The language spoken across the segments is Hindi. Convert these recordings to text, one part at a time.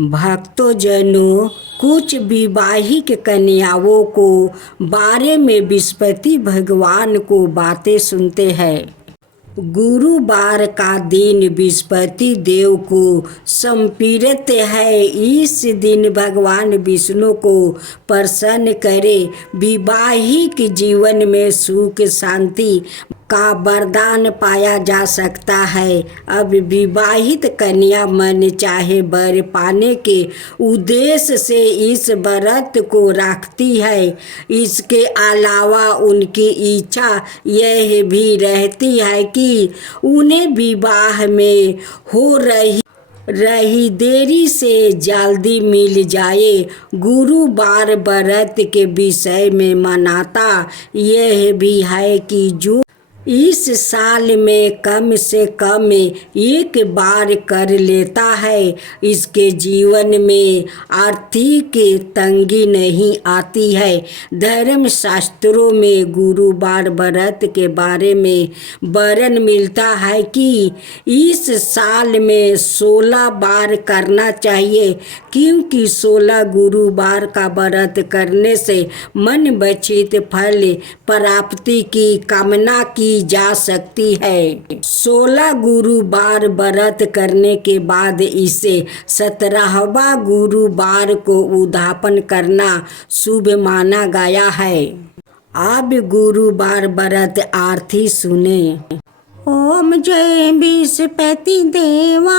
भक्तों जनों, कुछ विवाहिक कन्याओं को बारे में विस्पति भगवान को बातें सुनते हैं। गुरुवार का दिन विस्पति देव को समर्पित है। इस दिन भगवान विष्णु को प्रसन्न करे। वैवाहिक जीवन में सुख शांति का वरदान पाया जा सकता है। अब विवाहित कन्या मन चाहे वर पाने के उद्देश्य से इस व्रत को रखती है। इसके अलावा उनकी इच्छा यह भी रहती है कि उन्हें विवाह में हो रही देरी से जल्दी मिल जाए। गुरुवार व्रत के विषय में मान्यता यह भी है कि जो इस साल में कम से कम एक बार कर लेता है, इसके जीवन में आर्थिक तंगी नहीं आती है। धर्म शास्त्रों में गुरुवार व्रत के बारे में वर्णन मिलता है कि इस साल में 16 बार करना चाहिए, क्योंकि 16 गुरुवार का व्रत करने से मन वांछित फल प्राप्ति की कामना की जा सकती है। 16 गुरुवार व्रत करने के बाद इसे 17वां गुरुवार को उद्यापन करना शुभ माना गया है। अब गुरुवार व्रत आरती सुने। ओम जय विस्पति देवा,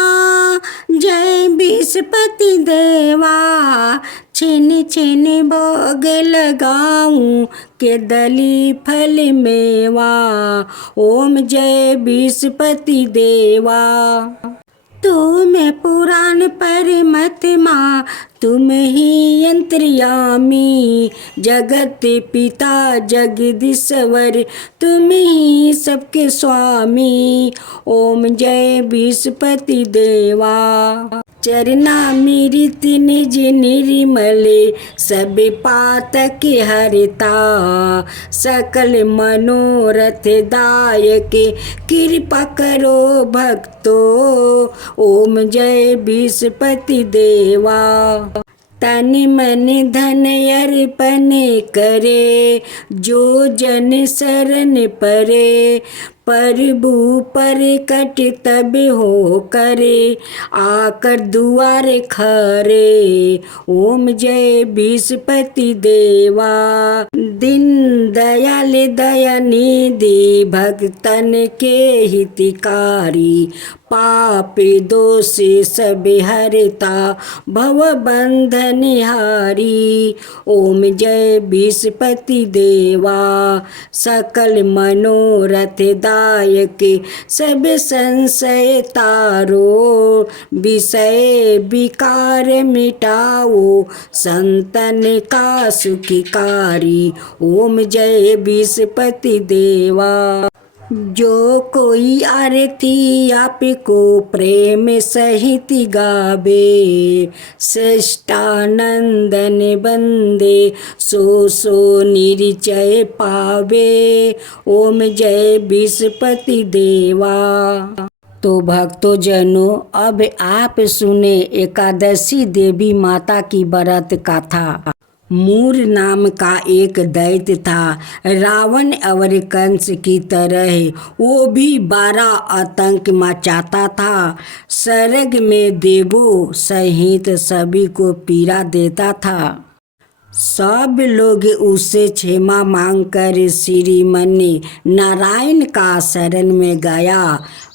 जय विस्पति देवा, छिन छिन भोग लगाऊं के दली फल मेवा। ओम जय विस्पति देवा। तुम पुराण परमात्मा, तुम ही अंतर्यामी, जगत पिता जगदीश्वर, तुम ही सबके स्वामी। ओम जय विस्पति देवा। चरणामृत निज निर्मले, सब पातक हरता, सकल मनोरथ दायक, कृपा करो भक्तो। ओम जय विस्पति देवा। तन मन धन अर्पण करे, जो जन शरण परे, प्रभु पर कट तब हो करे, आकर दुआर खरे। ओम जय विस्पति देवा। दीन दयाल दयानिधि, भक्तन के हितकारी, पाप दोष सब हरता, भव बंधन हारी। ओम जय विस्पति देवा। सकल मनोरथ दायक, सब संशय तारो, विषय विकार मिटाओ, संतन का सुखकारी। ओम जय विस्पति देवा। जो कोई आरती आपको प्रेम सहित गावे, श्रेष्ठानंदन बंदे, सो निश्चय पावे। ओम जय विस्पति देवा। तो भक्तों जनों, अब आप सुने एकादशी देवी माता की व्रत कथा। मूर नाम का एक दैत्य था। रावण और कंस की तरह वो भी बड़ा आतंक मचाता था। स्वर्ग में देवों सहित सभी को पीड़ा देता था। सब लोग उससे क्षमा मांगकर श्रीमन नारायण का शरण में गया।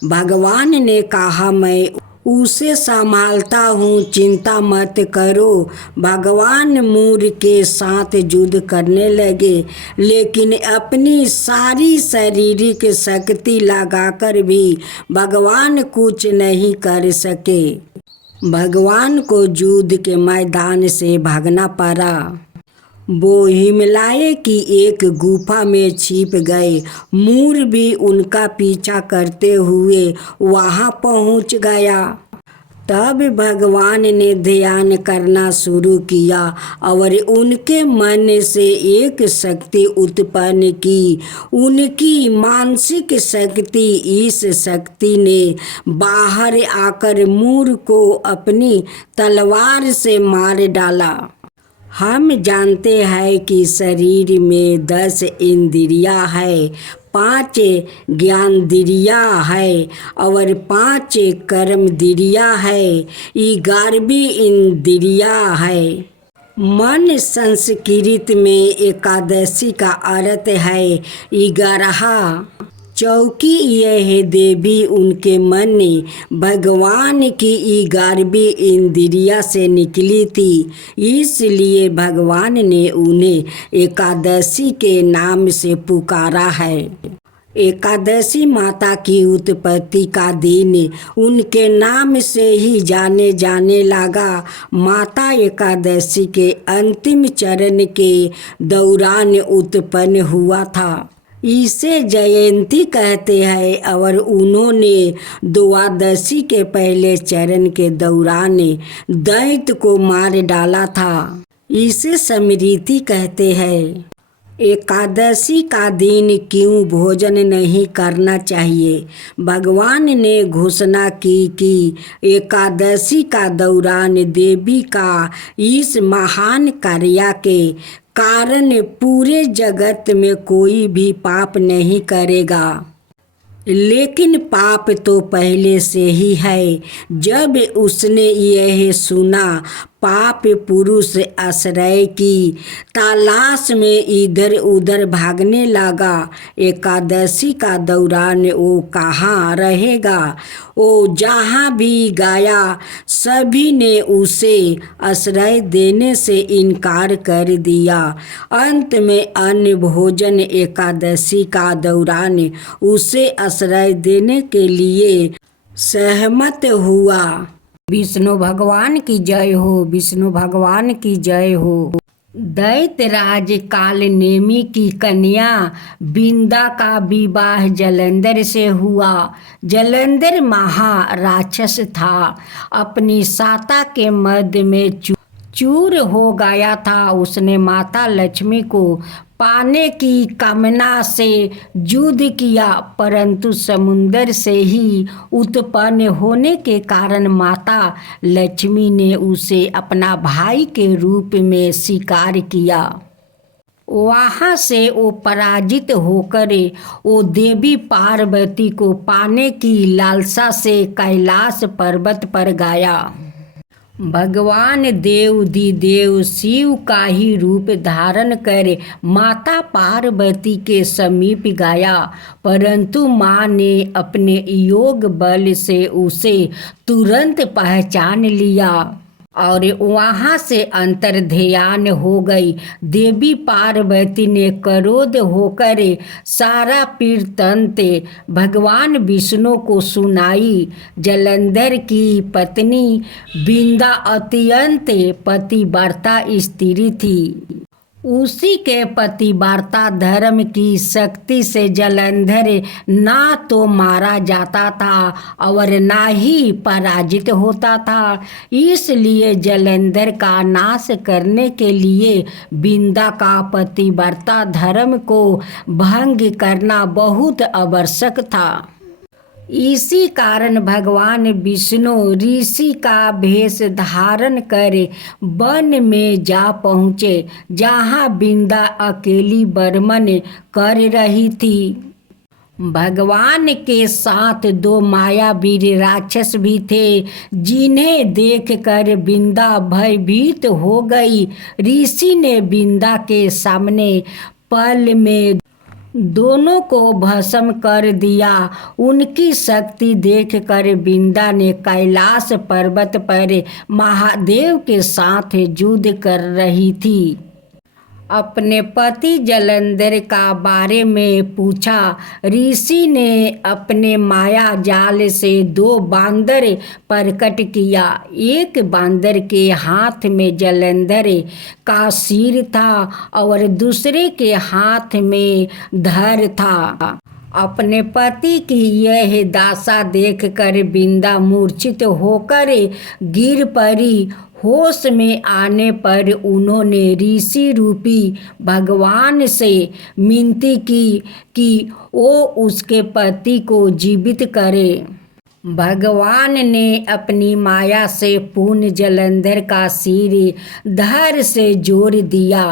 भगवान ने कहा, मैं उसे संभालता हूँ, चिंता मत करो। भगवान मूर के साथ युद्ध करने लगे, लेकिन अपनी सारी शारीरिक शक्ति लगाकर भी भगवान कुछ नहीं कर सके। भगवान को युद्ध के मैदान से भागना पड़ा। वो हिमालय की एक गुफा में छिप गए। मूर भी उनका पीछा करते हुए वहां पहुंच गया। तब भगवान ने ध्यान करना शुरू किया और उनके मन से एक शक्ति उत्पन्न की। उनकी मानसिक शक्ति, इस शक्ति ने बाहर आकर मूर को अपनी तलवार से मार डाला। हम जानते हैं कि शरीर में 10 इंद्रियां है, 5 ज्ञानेंद्रियां है और 5 कर्मेंद्रियां है, 11वीं इंद्रियां है मन। संस्कृत में एकादशी का अर्थ है 11। चौकी यह देवी उनके मन ने भगवान की 11वीं इंद्रिया से निकली थी, इसलिए भगवान ने उन्हें एकादशी के नाम से पुकारा है। एकादशी माता की उत्पत्ति का दिन उनके नाम से ही जाने जाने लगा। माता एकादशी के अंतिम चरण के दौरान उत्पन्न हुआ था। इसे जयंती कहते हैं और उन्होंने द्वादशी के पहले चरण के दौरान दैत्य को मार डाला था। इसे स्मृति कहते हैं। एकादशी का दिन क्यों भोजन नहीं करना चाहिए? भगवान ने घोषणा की कि एकादशी का दौरान देवी का इस महान कार्य के कारण पूरे जगत में कोई भी पाप नहीं करेगा। लेकिन पाप तो पहले से ही है। जब उसने यह सुना, पाप पुरुष आश्रय की तलाश में इधर उधर भागने लगा। एकादशी का दौरान वो कहाँ रहेगा? वो जहाँ भी गया सभी ने उसे आश्रय देने से इनकार कर दिया। अंत में अन्न भोजन एकादशी का दौरान उसे आश्रय देने के लिए सहमत हुआ। विष्णु भगवान की जय हो, विष्णु भगवान की जय हो। दैत्यराज कालनेमी की कन्या बिंदा का विवाह जलंधर से हुआ। जलंधर महाराक्षस था, अपनी साता के मध्य में चूर हो गया था। उसने माता लक्ष्मी को पाने की कामना से युद्ध किया, परंतु समुद्र से ही उत्पन्न होने के कारण माता लक्ष्मी ने उसे अपना भाई के रूप में स्वीकार किया। वहाँ से वो पराजित होकर वो देवी पार्वती को पाने की लालसा से कैलाश पर्वत पर गया। भगवान देवाधिदेव शिव का ही रूप धारण कर माता पार्वती के समीप गया, परंतु माँ ने अपने योग बल से उसे तुरंत पहचान लिया और वहाँ से अंतर्ध्यान हो गई। देवी पार्वती ने क्रोध होकर सारा वृत्तांत भगवान विष्णु को सुनाई। जलंधर की पत्नी बिंदा अत्यंत पतिव्रता स्त्री थी। उसी के पतिव्रता धर्म की शक्ति से जलंधर ना तो मारा जाता था और ना ही पराजित होता था। इसलिए जलंधर का नाश करने के लिए बिंदा का पतिव्रता धर्म को भंग करना बहुत आवश्यक था। इसी कारण भगवान विष्णु ऋषि का भेष धारण कर वन में जा पहुँचे, जहाँ बिंदा अकेली बर्मन कर रही थी। भगवान के साथ 2 मायावीर राक्षस भी थे, जिन्हें देखकर बिंदा भयभीत हो गई। ऋषि ने बिंदा के सामने पल में दोनों को भस्म कर दिया। उनकी शक्ति देखकर बिंदा ने कैलाश पर्वत पर महादेव के साथ युद्ध कर रही थी। अपने पति जलंधर का बारे में पूछा। ऋषि ने अपने माया जाल से 2 बांदर प्रकट किया। एक बांदर के हाथ में जलंधर का सिर था और दूसरे के हाथ में धड़ था। अपने पति की यह दासा देखकर बिंदा मूर्छित होकर गिर पड़ी। होश में आने पर उन्होंने ऋषि रूपी भगवान से विनती की कि वो उसके पति को जीवित करे। भगवान ने अपनी माया से पूर्ण जलंधर का सिर धड़ से जोड़ दिया,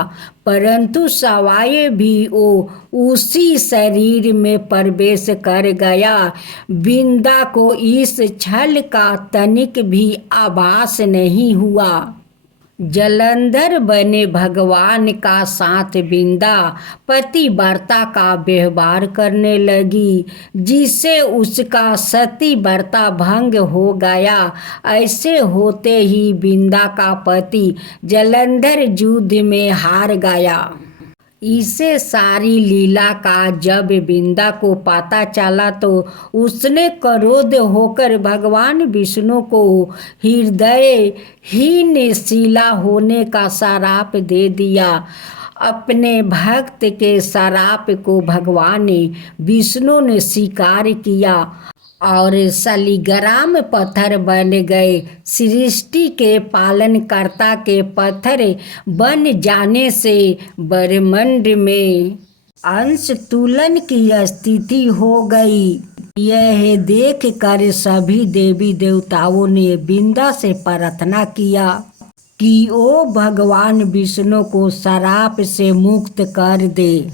परंतु सवाए भी वो उसी शरीर में प्रवेश कर गया। बिंदा को इस छल का तनिक भी आभास नहीं हुआ। जलंधर बने भगवान का साथ बिंदा पतिव्रता का व्यवहार करने लगी, जिससे उसका सतीव्रता भंग हो गया। ऐसे होते ही बिंदा का पति जलंधर युद्ध में हार गया। इसे सारी लीला का जब बिंदा को पता चला तो उसने क्रोध होकर भगवान विष्णु को हृदयहीन शिला होने का श्राप दे दिया। अपने भक्त के श्राप को भगवान विष्णु ने स्वीकार किया और शालिग्राम पत्थर बन गए। सृष्टि के पालनकर्ता के पत्थर बन जाने से ब्रह्मांड में अंश तुलन की स्थिति हो गई। यह देख कर सभी देवी देवताओं ने बिंदा से प्रार्थना किया कि वो भगवान विष्णु को श्राप से मुक्त कर दे।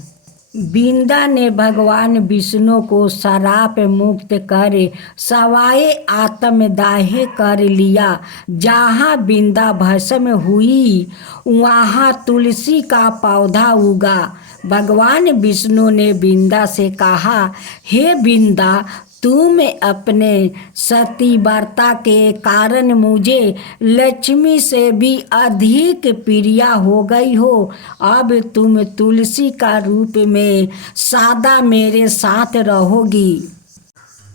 बिंदा ने भगवान विष्णु को श्राप मुक्त कर सवाए आत्मदाह कर लिया। जहाँ बिंदा भस्म हुई वहाँ तुलसी का पौधा उगा। भगवान विष्णु ने बिंदा से कहा, हे बिंदा, तुम अपने सतीव्रता के कारण मुझे लक्ष्मी से भी अधिक प्रिय हो गई हो। अब तुम तुलसी का रूप में सदा मेरे साथ रहोगी।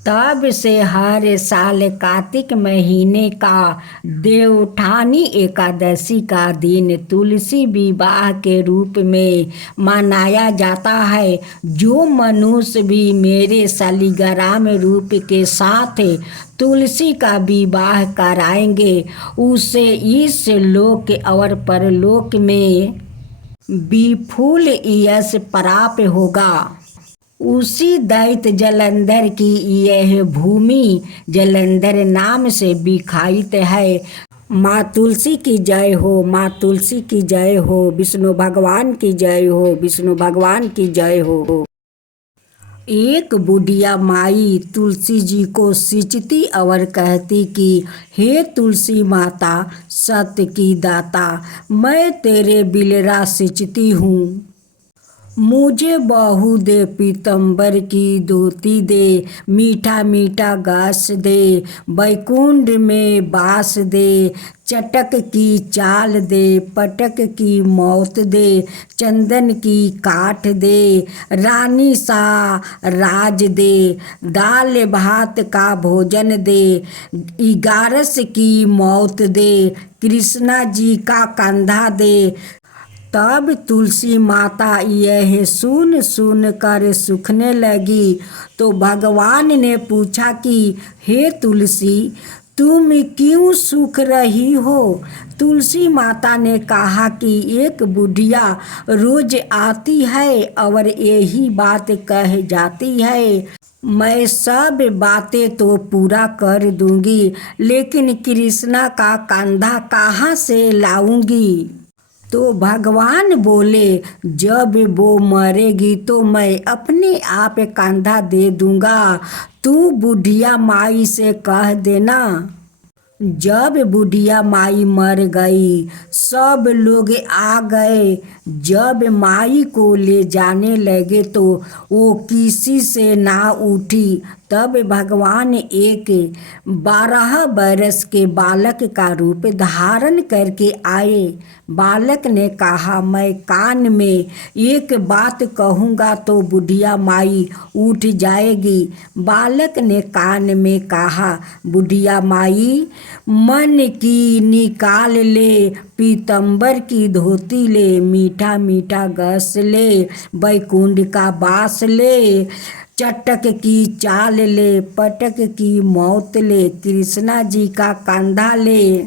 तब से हर साल कार्तिक महीने का देवउठानी एकादशी का दिन तुलसी विवाह के रूप में मनाया जाता है। जो मनुष्य भी मेरे शालिग्राम रूप के साथ तुलसी का विवाह कराएंगे उसे इस लोक और परलोक में विपुल यश प्राप्त होगा। उसी दैत्य जलंधर की यह भूमि जलंधर नाम से विख्यात है। माँ तुलसी की जय हो, माँ तुलसी की जय हो, विष्णु भगवान की जय हो, विष्णु भगवान की जय हो। एक बुढ़िया माई तुलसी जी को सिंचती और कहती कि हे तुलसी माता, सत्य की दाता, मैं तेरे बिलरा सिंचती हूँ। मुझे बहू दे, पीतम्बर की धोती दे, मीठा मीठा घास दे, बैकुंठ में बास दे, चटक की चाल दे, पटक की मौत दे, चंदन की काठ दे, रानी सा राज दे, दाल भात का भोजन दे, 11 की मौत दे, कृष्णा जी का कंधा दे। तब तुलसी माता यह सुन सुन कर सूखने लगी। तो भगवान ने पूछा कि हे तुलसी, तुम क्यों सूख रही हो? तुलसी माता ने कहा कि एक बुढ़िया रोज आती है और यही बात कह जाती है। मैं सब बातें तो पूरा कर दूंगी, लेकिन कृष्णा का कंधा कहाँ से लाऊंगी? तो भगवान बोले, जब वो मरेगी तो मैं अपने आप कंधा दे दूंगा। तू बुढ़िया माई से कह देना। जब बुढ़िया माई मर गई, सब लोग आ गए। जब माई को ले जाने लगे तो वो किसी से ना उठी। तब भगवान एक 12 बरस के बालक का रूप धारण करके आए। बालक ने कहा, मैं कान में एक बात कहूँगा तो बुढ़िया माई उठ जाएगी। बालक ने कान में कहा, बुढ़िया माई, मन की निकाल ले, पीतम्बर की धोती ले, मीठा मीठा घास ले, बैकुंठ का बास ले, चटक की चाल ले, पटक की मौत ले, कृष्णा जी का कंधा ले।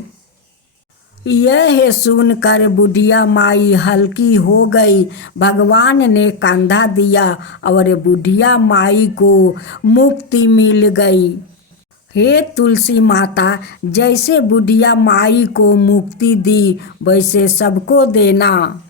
यह सुनकर बुढ़िया माई हल्की हो गई। भगवान ने कंधा दिया और बुढ़िया माई को मुक्ति मिल गई। हे तुलसी माता, जैसे बुढ़िया माई को मुक्ति दी वैसे सबको देना।